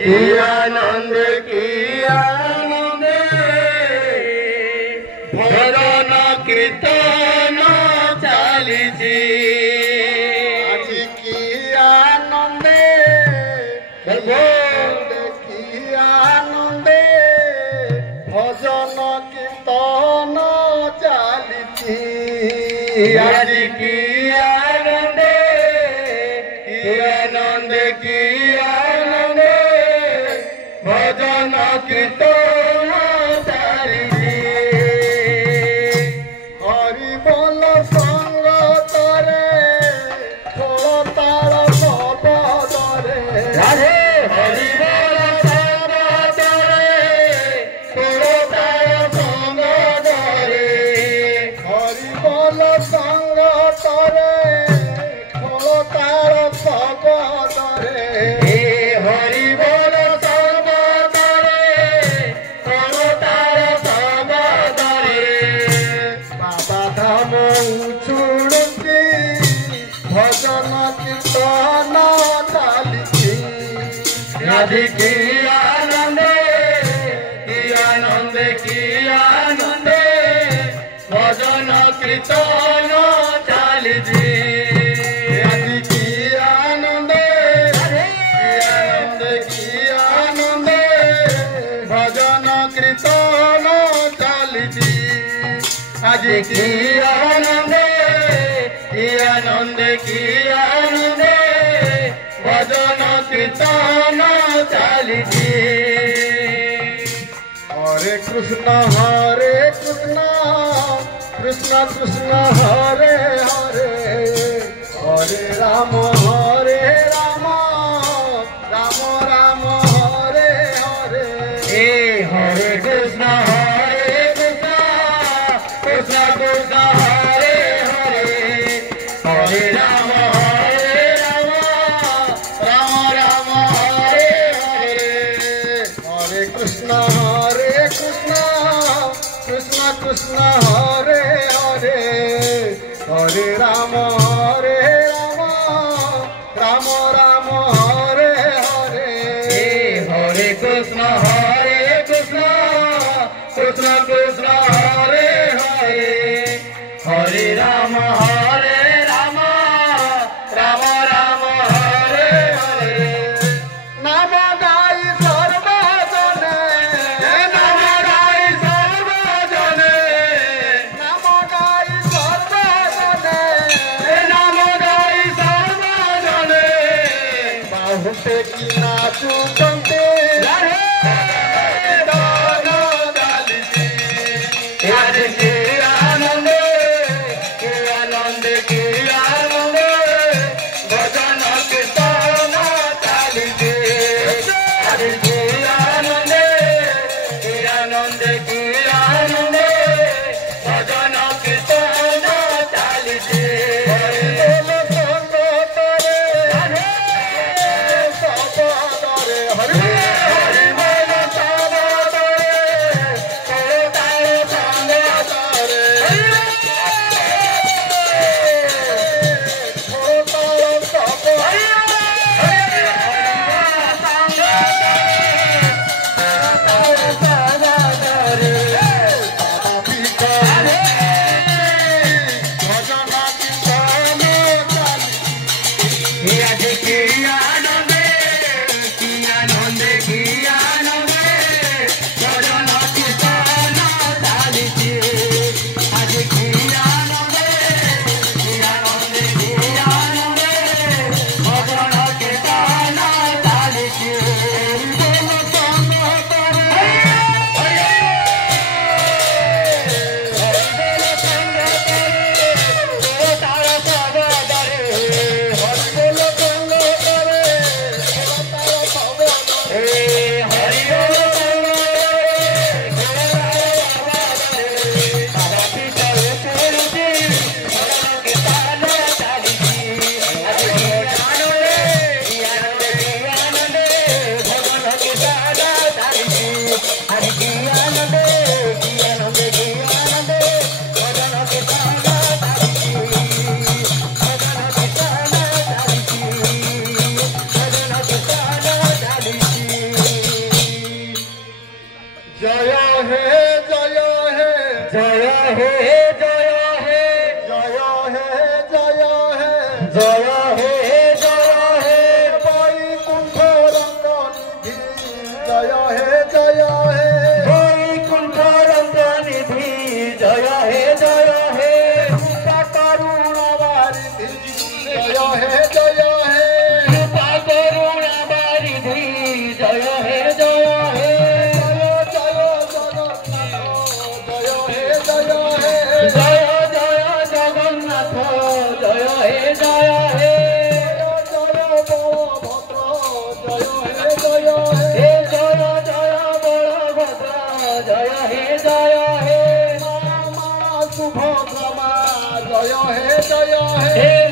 কি আনন্দে কি আনন্দে ভজন কীর্তন চালিছি আজি কি আনন্দে কি আনন্দে ভজন কীর্তন চালিছি আজি কি আনন্দে কি আনন্দে ভজন কীর্তন চালিছি হরি বল সঙ্গ তরে ষোল তার শবদরে রাধে হরি বল সঙ্গ তরে ষোল তার সঙ্গ ধরে হরি বল সঙ্গ তরে ষোল তার শবদরে হরি বল সঙ্গ তরে ষোল তার সঙ্গ ধরে বাবা ধাম উছুড়ুছি ভজন কীর্তন চালিছি রাধে কি আনন্দে কি আনন্দে ভজন কীর্তন চালিছি আজি কি আনন্দে কি আনন্দে ভজন কীর্তন চালিছি আজি কি আনন্দে কি আনন্দে ভজন কীর্তন চালিছি হরে কৃষ্ণ কৃষ্ণ কৃষ্ণ হরে হরে হরে রাম রাম রাম হরে হরে হরে কৃষ্ণ কৃষ্ণ কৃষ্ণ হরে হরে হরে রাম রাম রাম হরে হরে হরে কৃষ্ণ কৃষ্ণ কৃষ্ণ হরে হরে হরে রাম রাম রাম হরে হরে হরে কৃষ্ণ কৃষ্ণ কৃষ্ণ হরে হরে হরে রাম রাম রাম হরে হরে নাম গাই সর্বজনে নাম গাই সর্বজনে নাম গাই সর্বজনে নাম গাই সর্বজনে বাহুতে কি নাচুচন্তে রাধে কি আনন্দে কি আনন্দে ভজন কীর্তন চালিছে রাধে কি আনন্দে কি আনন্দে ভজন কীর্তন চালিছে হরি হরি বল সবদরে हे जय जय बलभद्र जय हे सुभद्रमा जय हे हे